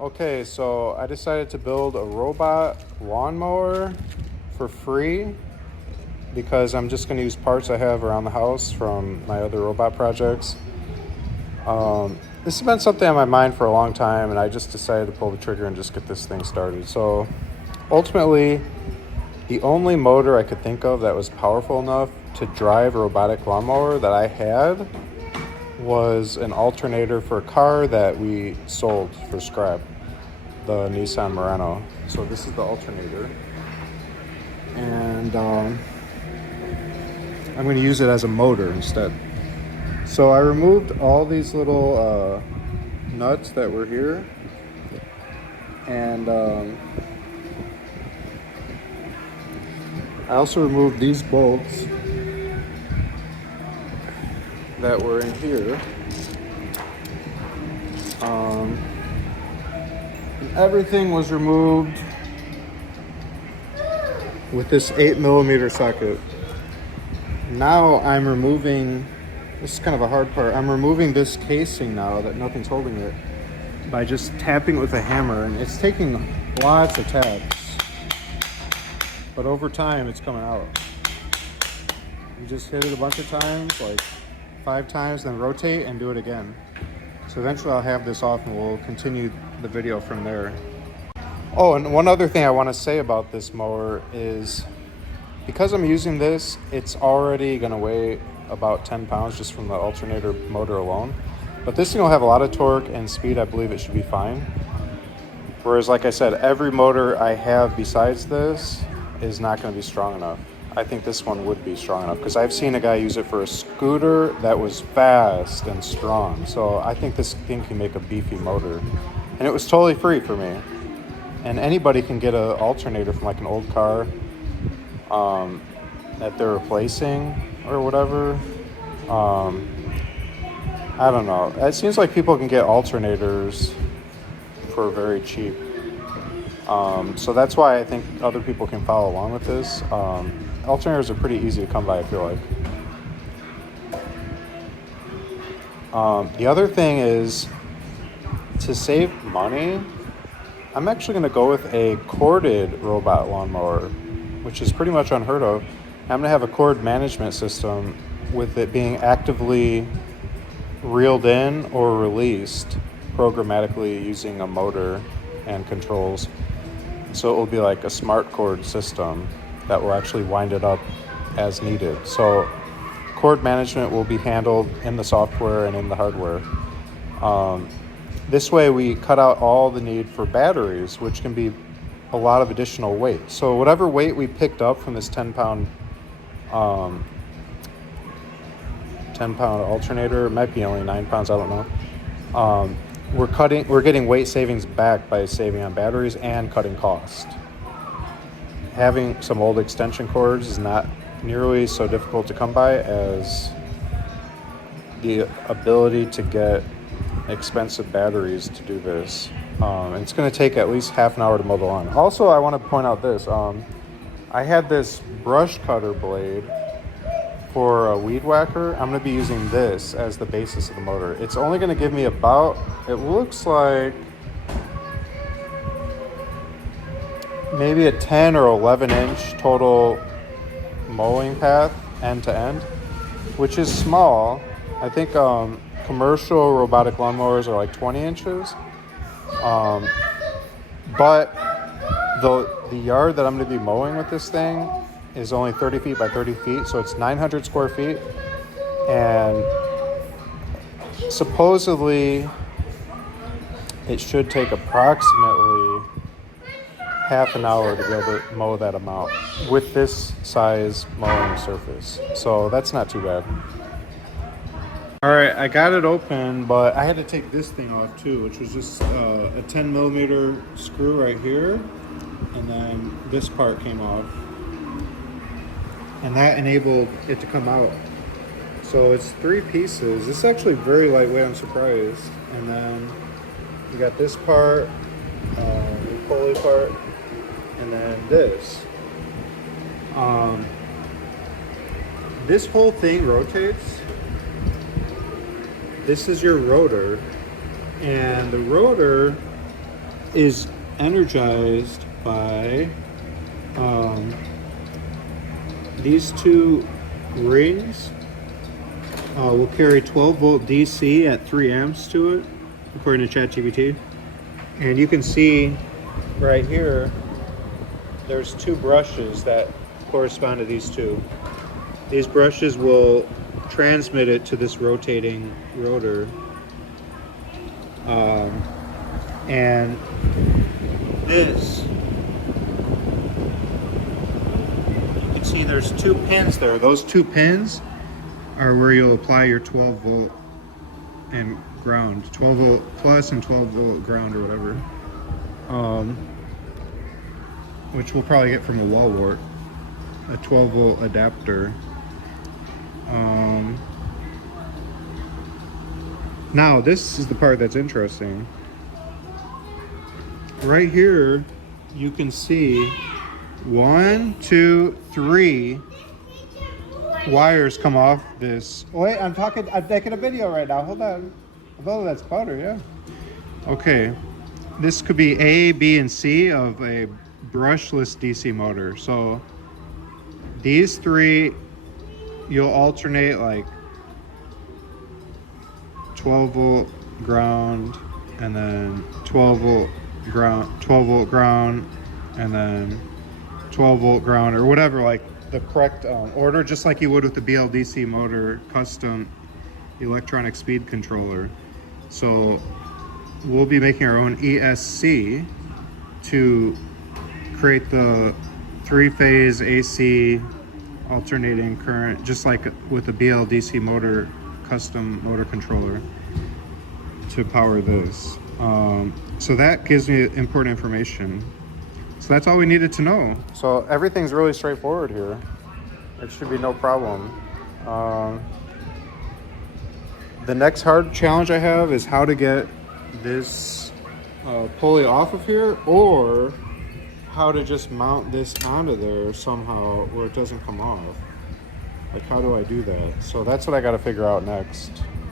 Okay, so I decided to build a robot lawnmower for free because I'm just going to use parts I have around the house from my other robot projects. This has been something on my mind for a long time, and I just decided to pull the trigger and just get this thing started. So ultimately, the only motor I could think of that was powerful enough to drive a robotic lawnmower that I had was an alternator for a car that we sold for scrap, the Nissan Murano. So this is the alternator, and I'm going to use it as a motor instead. So I removed all these little nuts that were here, and I also removed these bolts that were in here. Everything was removed with this 8mm socket. Now I'm removing, this is kind of a hard part, I'm removing this casing now that nothing's holding it by just tapping it with a hammer, and it's taking lots of taps, but over time it's coming out. You just hit it a bunch of times, like 5 times, then rotate and do it again. So eventually I'll have this off and we'll continue the video from there. Oh, and one other thing I want to say about this mower is because I'm using this, it's already going to weigh about 10 pounds just from the alternator motor alone. But this thing will have a lot of torque and speed. I believe it should be fine. Whereas, like I said, every motor I have besides this is not going to be strong enough. I think this one would be strong enough because I've seen a guy use it for a scooter that was fast and strong. So I think this thing can make a beefy motor. And it was totally free for me. And anybody can get an alternator from like an old car that they're replacing or whatever. I don't know. It seems like people can get alternators for very cheap. So that's why I think other people can follow along with this. Alternators are pretty easy to come by, I feel like. The other thing is, to save money, I'm actually going to go with a corded robot lawnmower, which is pretty much unheard of. I'm going to have a cord management system with it being actively reeled in or released programmatically using a motor and controls. So it will be like a smart cord system that will actually wind it up as needed. So cord management will be handled in the software and in the hardware. This way we cut out all the need for batteries, which can be a lot of additional weight. So whatever weight we picked up from this 10-pound alternator, it might be only 9 pounds, I don't know. We're getting weight savings back by saving on batteries and cutting cost. Having some old extension cords is not nearly so difficult to come by as the ability to get expensive batteries to do this. And it's going to take at least half an hour to mow the lawn. Also, I want to point out this. I had this brush cutter blade for a weed whacker. I'm going to be using this as the basis of the motor. It's only going to give me about, it looks like maybe a 10 or 11 inch total mowing path end to end, which is small. I think commercial robotic lawnmowers are like 20 inches. But the yard that I'm going to be mowing with this thing is only 30 feet by 30 feet, so it's 900 square feet. And supposedly it should take approximately half an hour to be able to mow that amount with this size mowing surface. So that's not too bad. All right, I got it open, but I had to take this thing off too, which was just a 10mm screw right here, and then this part came off, and that enabled it to come out. So it's 3 pieces. It's actually very lightweight, I'm surprised. And then you got this part, the pulley part, and then this. This whole thing rotates. This is your rotor, and the rotor is energized by these two rings. Will carry 12 volt DC at 3 amps to it, according to ChatGPT. And you can see right here, there's two brushes that correspond to these two. These brushes will transmit it to this rotating rotor. And this, you can see there's two pins there. Those two pins are where you'll apply your 12 volt and ground, 12 volt plus and 12 volt ground or whatever, which we'll probably get from a wall wart, a 12 volt adapter. Now this is the part that's interesting. Right here you can see 1, 2, 3 wires come off this. Wait, I'm making a video right now. Hold on. Oh, that's butter, yeah. Okay, this could be A, B, and C of a brushless DC motor. So these three, you'll alternate like 12 volt ground, and then 12 volt ground, and then 12 volt ground, or whatever, like the correct order, just like you would with the BLDC motor custom electronic speed controller. So we'll be making our own ESC to create the 3-phase AC alternating current, just like with the BLDC motor custom motor controller, to power this. So that gives me important information. So that's all we needed to know. So everything's really straightforward here. It should be no problem. The next hard challenge I have is how to get this pulley off of here, or how to just mount this onto there somehow where it doesn't come off. Like, how do I do that? So that's what I got to figure out next.